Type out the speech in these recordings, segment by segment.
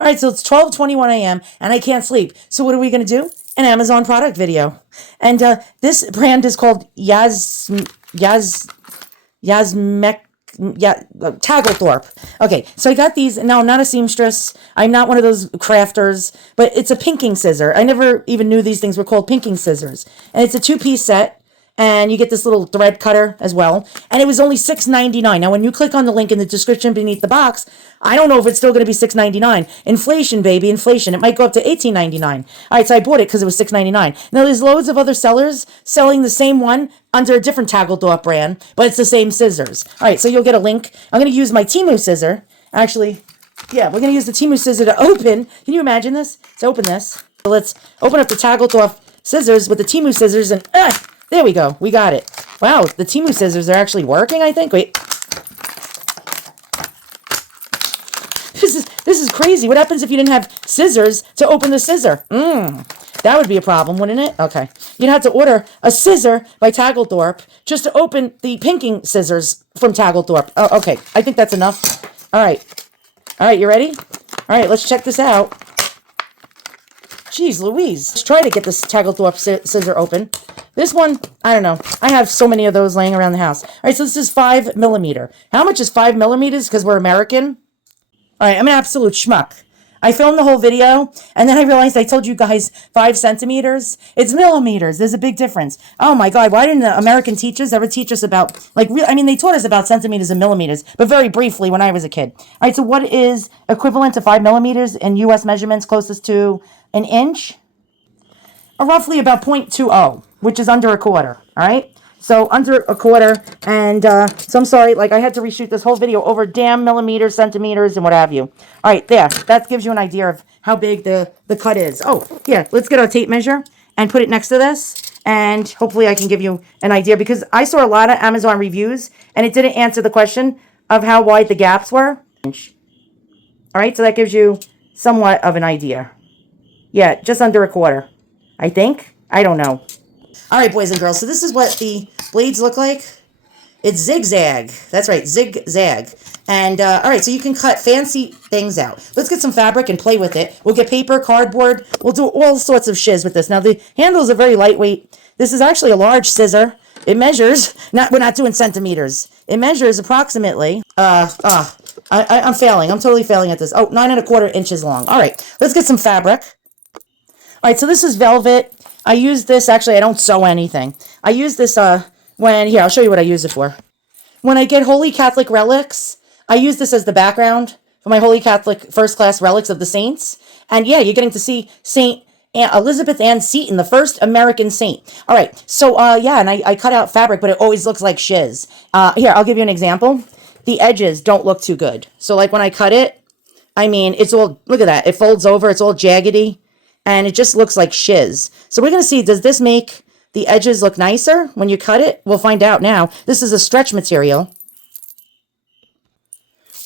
All right, so it's 12:21 a.m. and I can't sleep. So what are we going to do? An Amazon product video. And this brand is called YAZEMKEL. Yeah, Taglethorpe. Okay, so I got these. Now, I'm not a seamstress. I'm not one of those crafters, but it's a pinking scissor. I never even knew these things were called pinking scissors. And it's a two-piece set, and you get this little thread cutter as well. And it was only $6.99. Now, when you click on the link in the description beneath the box, I don't know if it's still going to be $6.99. Inflation, baby, inflation. It might go up to $18.99. All right, so I bought it because it was $6.99. Now, there's loads of other sellers selling the same one under a different Taglethorpe brand, but it's the same scissors. All right, so you'll get a link. I'm going to use my Temu scissor. Actually, yeah, we're going to use the Temu scissor to open. Can you imagine this? Let's open this. So let's open up the Taglethorpe scissors with the Temu scissors, and there we go. We got it. Wow, the Temu scissors are actually working, I think. Wait. This is crazy. What happens if you didn't have scissors to open the scissor? That would be a problem, wouldn't it? Okay. You'd have to order a scissor by Taglethorpe just to open the pinking scissors from Taglethorpe. Oh, okay. I think that's enough. All right. All right, you ready? All right, let's check this out. Jeez Louise. Let's try to get this Taglethorpe scissor open. This one, I don't know. I have so many of those laying around the house. All right, so this is 5mm. How much is 5mm? Because we're American. All right, I'm an absolute schmuck. I filmed the whole video, and then I realized I told you guys 5 centimeters. It's millimeters. There's a big difference. Oh my God, why didn't the American teachers ever teach us about, they taught us about centimeters and millimeters, but very briefly when I was a kid. All right, so what is equivalent to 5mm in U.S. measurements closest to an inch? Roughly about 0.20, which is under a quarter, all right? So under a quarter, and so I'm sorry, I had to reshoot this whole video over damn millimeters, centimeters, and what have you. All right, there. That gives you an idea of how big the cut is. Oh, yeah, let's get our tape measure and put it next to this, and hopefully I can give you an idea, because I saw a lot of Amazon reviews, and it didn't answer the question of how wide the gaps were. All right, so that gives you somewhat of an idea. Yeah, just under a quarter, I think. I don't know. All right, boys and girls, so this is what the blades look like. It's Zig Zag. That's right, Zig Zag. And, all right, so you can cut fancy things out. Let's get some fabric and play with it. We'll get paper, cardboard. We'll do all sorts of shiz with this. Now, the handles are very lightweight. This is actually a large scissor. It measures, we're not doing centimeters. It measures approximately, I'm failing. I'm totally failing at this. Oh, 9¼ inches long. All right, let's get some fabric. All right, so this is velvet. I use this, actually, I don't sew anything. I use this here, I'll show you what I use it for. When I get Holy Catholic relics, I use this as the background for my Holy Catholic first-class relics of the saints. And yeah, you're getting to see Saint Elizabeth Ann Seton, the first American saint. All right, so yeah, and I cut out fabric, but it always looks like shiz. Here, I'll give you an example. The edges don't look too good. So when I cut it, it's all, look at that. It folds over, it's all jaggedy. And it just looks like shiz. So we're going to see, does this make the edges look nicer when you cut it? We'll find out now. This is a stretch material.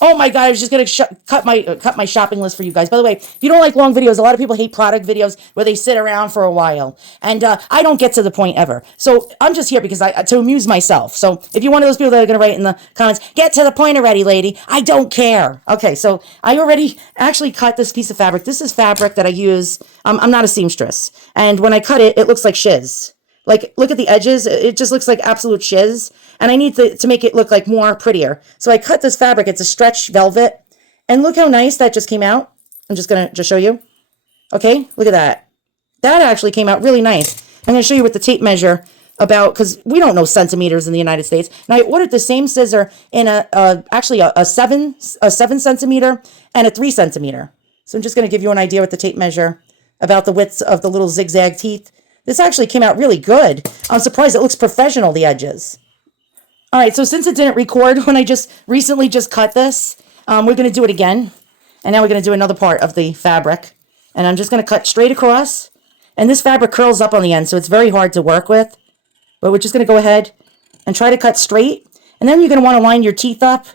Oh my God, I was just going to cut my shopping list for you guys. By the way, if you don't like long videos, a lot of people hate product videos where they sit around for a while. And I don't get to the point ever. So I'm just here because to amuse myself. So if you're one of those people that are going to write in the comments, get to the point already, lady. I don't care. Okay, so I already actually cut this piece of fabric. This is fabric that I use. I'm not a seamstress. And when I cut it, it looks like shiz. Look at the edges. It just looks like absolute shiz. And I need to make it look more prettier. So I cut this fabric. It's a stretch velvet. And look how nice that just came out. I'm just going to show you. Okay, look at that. That actually came out really nice. I'm going to show you with the tape measure because we don't know centimeters in the United States. And I ordered the same scissor in actually a 7 centimeter and a 3 centimeter. So I'm just going to give you an idea with the tape measure about the width of the little zigzag teeth. This actually came out really good. I'm surprised. It looks professional, the edges. All right, so since it didn't record when I just recently cut this, we're going to do it again. And now we're going to do another part of the fabric. And I'm just going to cut straight across. And this fabric curls up on the end, so it's very hard to work with. But we're just going to go ahead and try to cut straight. And then you're going to want to line your teeth up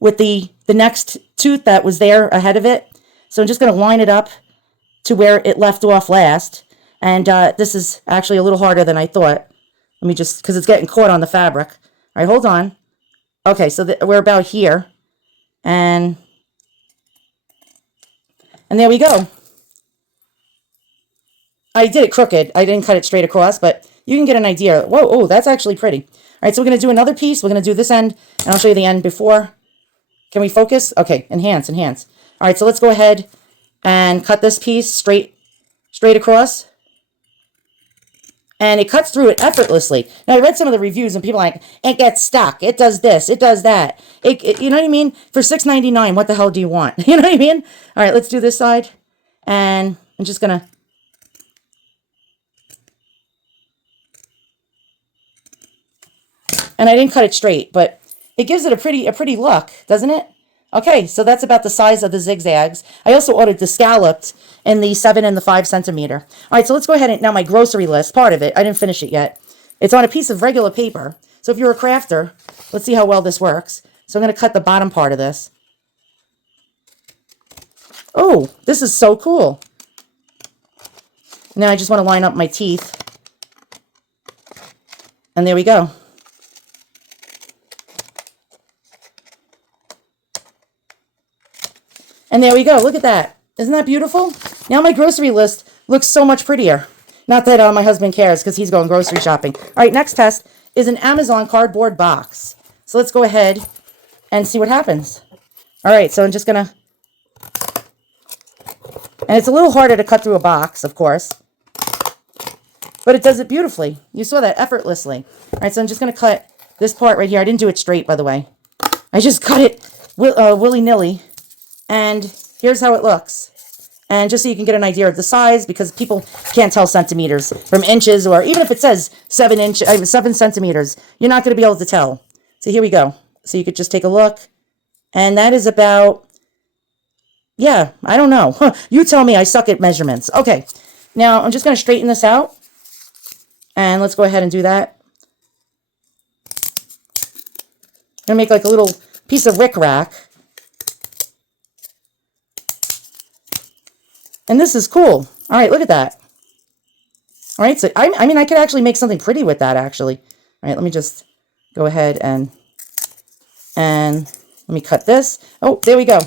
with the next tooth that was there ahead of it. So I'm just going to line it up to where it left off last. And this is actually a little harder than I thought. Let me just, because it's getting caught on the fabric. All right, hold on. Okay, so we're about here. And And there we go. I did it crooked. I didn't cut it straight across, but you can get an idea. Whoa, oh, that's actually pretty. All right, so we're going to do another piece. We're going to do this end, and I'll show you the end before. Can we focus? Okay, enhance, enhance. All right, so let's go ahead and cut this piece straight across. And it cuts through it effortlessly. Now, I read some of the reviews, and people are like, it gets stuck. It does this. It does that. You know what I mean? For $6.99, what the hell do you want? You know what I mean? All right, let's do this side. And I'm just going to... And I didn't cut it straight, but it gives it a pretty look, doesn't it? Okay, so that's about the size of the zigzags. I also ordered the scalloped in the 7 and the 5 centimeter. All right, so let's go ahead and now my grocery list, part of it, I didn't finish it yet. It's on a piece of regular paper. So if you're a crafter, let's see how well this works. So I'm going to cut the bottom part of this. Oh, this is so cool. Now I just want to line up my teeth. And there we go. And there we go. Look at that. Isn't that beautiful? Now my grocery list looks so much prettier. Not that my husband cares because he's going grocery shopping. All right, next test is an Amazon cardboard box. So let's go ahead and see what happens. All right, so I'm just going to... And it's a little harder to cut through a box, of course. But it does it beautifully. You saw that effortlessly. All right, so I'm just going to cut this part right here. I didn't do it straight, by the way. I just cut it willy-nilly. And here's how it looks. And just so you can get an idea of the size, because people can't tell centimeters from inches, or even if it says 7 centimeters, you're not going to be able to tell. So here we go. So you could just take a look. And that is about, yeah, I don't know. You tell me, I suck at measurements. Okay, now I'm just going to straighten this out. And let's go ahead and do that. I'm going to make like a little piece of rickrack. And this is cool. All right, look at that. All right, so I mean, I could actually make something pretty with that, actually. All right, let me just go ahead and let me cut this. Oh, there we go.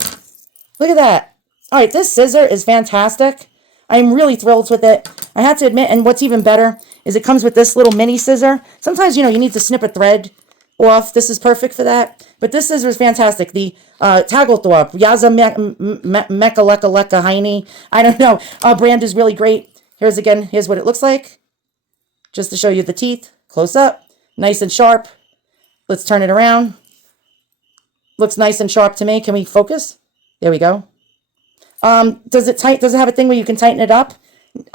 Look at that. All right, this scissor is fantastic. I'm really thrilled with it. I have to admit, and what's even better is it comes with this little mini scissor. Sometimes, you know, you need to snip a thread off. This is perfect for that. But this scissor is fantastic. The Tagelthorpe, YAZEMKEL, Heine, I don't know. Brand is really great. Here's what it looks like. Just to show you the teeth, close up, nice and sharp. Let's turn it around. Looks nice and sharp to me. Can we focus? There we go. Does it have a thing where you can tighten it up?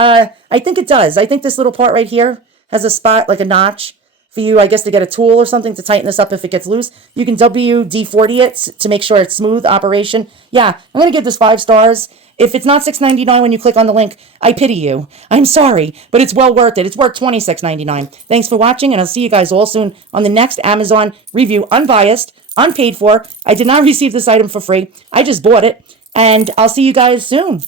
I think it does. I think this little part right here has a spot, like a notch, for you, I guess, to get a tool or something to tighten this up if it gets loose. You can WD-40 it to make sure it's smooth operation. Yeah, I'm going to give this 5 stars. If it's not $6.99 when you click on the link, I pity you. I'm sorry, but it's well worth it. It's worth $26.99. Thanks for watching, and I'll see you guys all soon on the next Amazon review. Unbiased, unpaid for. I did not receive this item for free. I just bought it, and I'll see you guys soon.